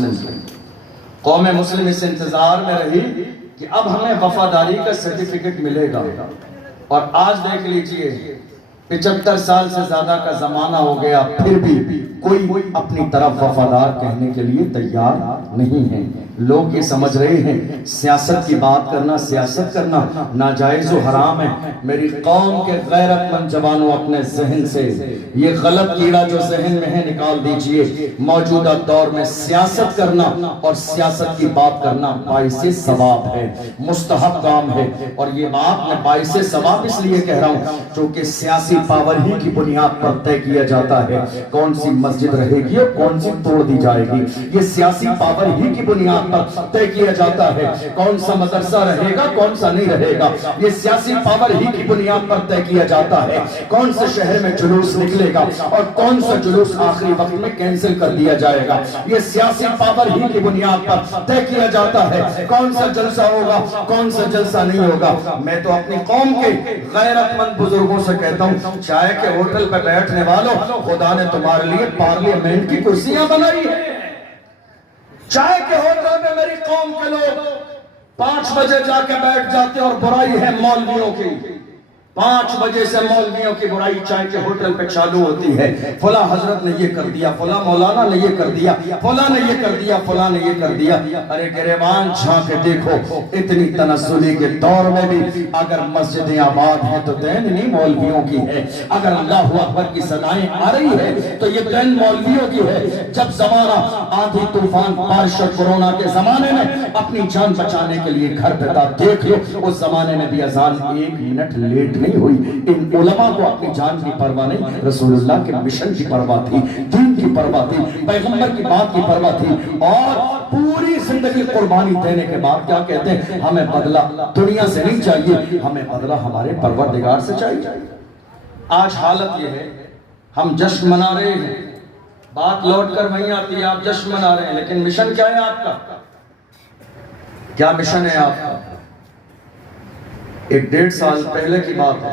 مسلم کی۔ قوم مسلم اس انتظار میں رہی کہ اب ہمیں وفاداری کا سرٹیفکیٹ ملے گا، اور آج دیکھ لیجئے 75 سال سے زیادہ کا زمانہ ہو گیا، پھر بھی کوئی اپنی طرف وفادار کہنے کے لیے تیار نہیں ہے۔ لوگ یہ سمجھ رہے ہیں سیاست کی بات کرنا، سیاست کرنا ناجائز و حرام ہے۔ میری قوم کے غیرت مند جوانوں، اپنے ذہن سے یہ غلط کیڑا جو ذہن میں ہے نکال دیجئے۔ موجودہ دور میں سیاست کرنا اور سیاست کی بات کرنا باعث ثواب ہے، مستحب کام ہے، اور یہ بات میں باعث ثواب اس لیے کہہ رہا ہوں چونکہ سیاسی پاور ہی کی بنیاد پر طے کیا جاتا ہے کون سی مسجد رہے گی اور کون سی توڑ دی جائے گی۔ یہ سیاسی پاور ہی کی بنیاد پر طے کیا جاتا ہے کون سا مدرسہ رہے گا کون سا نہیں رہے گا۔ یہ سیاسی پاور ہی کی بنیاد پر طے کیا جاتا ہے کون سے شہر میں جلوس نکلے گا اور کون سا جلوس آخری وقت میں کینسل کر دیا جائے گا۔ یہ سیاسی پاور ہی کی بنیاد پر طے کیا جاتا ہے کون سا جلسہ ہوگا کون سا جلسہ نہیں ہوگا۔ میں تو اپنی قوم کے غیرت مند بزرگوں سے کہتا ہوں، چائے کے ہوٹل پہ بیٹھنے والوں، خدا نے تمہارے لیے پارلیمنٹ کی کرسیاں بنائی ہیں۔ چائے کے ہوٹل میں میری قوم کے لوگ 5 بجے جا کے بیٹھ جاتے اور برائی ہے مولویوں کی۔ 5 بجے سے مولویوں کی برائی چائے کے ہوٹل پہ چالو ہوتی ہے۔ فلاں حضرت نے یہ کر دیا، فلاں مولانا نے یہ کر دیا، فلاں نے یہ کر دیا، فلاں نے یہ کر دیا۔ ارے گریبان چھان کے دیکھو، اتنی تنزلی کے دور میں بھی اگر مسجدیں آباد ہیں تو دین نہیں مولویوں کی ہے۔ اگر اللہ اکبر کی صدائیں آ رہی ہے تو یہ دین مولویوں کی ہے۔ جب زمانہ آندھی طوفان بارش اور کورونا کے زمانے میں اپنی جان بچانے کے لیے گھر پہ تھا، دیکھ لو اس زمانے میں بھی اذان 1 منٹ لیٹ نہیں ہوئی۔ ان علماء کو اپنی جان کی پرواہ نہیں، رسول اللہ کے مشن کی پرواہ تھی، دین کی پرواہ تھی، پیغمبر کی بات کی پرواہ تھی، اور پوری زندگی قربانی دینے کے بعد کیا کہتے ہیں، ہمیں بدلہ دنیا سے نہیں چاہیے، ہمیں بدلہ ہمارے پروردگار سے چاہیے۔ آج حالت یہ ہے ہم جشن منا رہے ہیں، بات لوٹ کر وہیں آتی ہے، آپ جشن منا رہے ہیں، لیکن مشن کیا ہے آپ کا؟ کیا مشن ہے آپ کا؟ 1.5 سال پہلے کی بات ہے،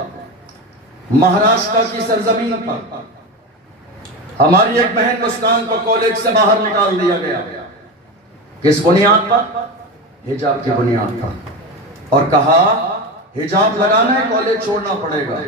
مہاراشٹر کی سرزمین پر ہماری ایک بہن مسکان کو کالج سے باہر نکال دیا گیا۔ کس بنیاد پر؟ حجاب کی بنیاد پر، اور کہا حجاب لگانا ہے کالج چھوڑنا پڑے گا۔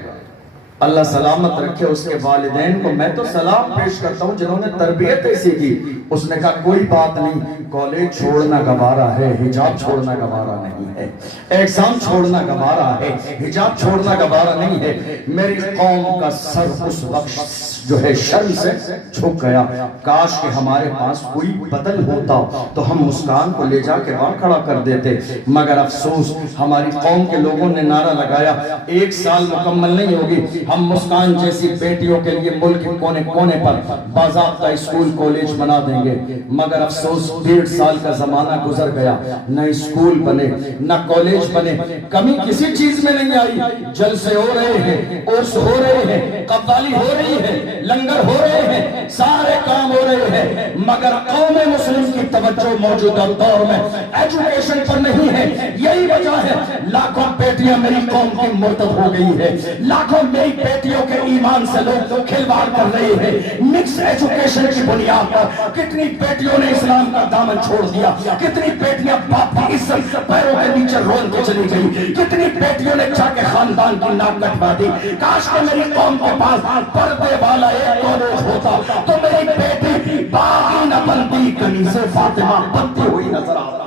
اللہ سلامت رکھے اس کے والدین کو، میں تو سلام پیش کرتا ہوں جنہوں نے تربیت ایسی کی۔ اس نے کہا کوئی بات نہیں، کالج چھوڑنا گوارا ہے، حجاب چھوڑنا گوارا نہیں ہے، ایگزام چھوڑنا گوارا ہے، حجاب چھوڑنا گوارا نہیں ہے۔ میری قوم کا سر اس وقت جو ہے شرم سے جھک گیا۔ کاش کہ ہمارے پاس کوئی بدل ہوتا تو ہم مسکان کو لے جا کے وہاں کھڑا کر دیتے، مگر افسوس ہماری قوم کے لوگوں نے نعرہ لگایا 1 سال مکمل نہیں ہوگی، ہم مسکان جیسی بیٹیوں کے لیے ملک کے کونے کونے پر باضابطہ اسکول کالج بنا دیں گے۔ مگر افسوس 1.5 سال کا زمانہ گزر گیا، نہ اسکول بنے نہ کالج بنے، کمی کسی چیز میں نہیں آئی۔ جلسے ہو رہے ہیں، عرس ہو رہے ہیں، قوالی ہو رہی ہے، لنگر ہو رہے ہیں، سارے کام ہو رہے ہیں، مگر قوم مسلم کی توجہ موجودہ دور میں ایجوکیشن پر نہیں ہے۔ یہی وجہ ہے لاکھوں بیٹیاں میری قوم کی مرتد ہو گئی ہے، لاکھوں میری بیٹیوں کے ایمان سے لوگ کھلواڑ کر رہے ہیں۔ مکس ایجوکیشن کی بنیاد پر کتنی بیٹیوں نے اسلام کا دامن چھوڑ دیا، کتنی بیٹیاں باپ کی عزت پیروں کے نیچے رول کے چلی گئی، کتنی بیٹیوں نے جا کے خاندان کی ناک کٹوا دی۔ کاش کہ میری قوم کے پاس پردے والا ایک کالج ہوتا تو میری بیٹی باغی نہ بنتی، کنیز فاطمہ بنتی ہوئی نظر آتا۔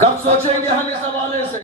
کب سوچیں گے ہم اس حوالے سے؟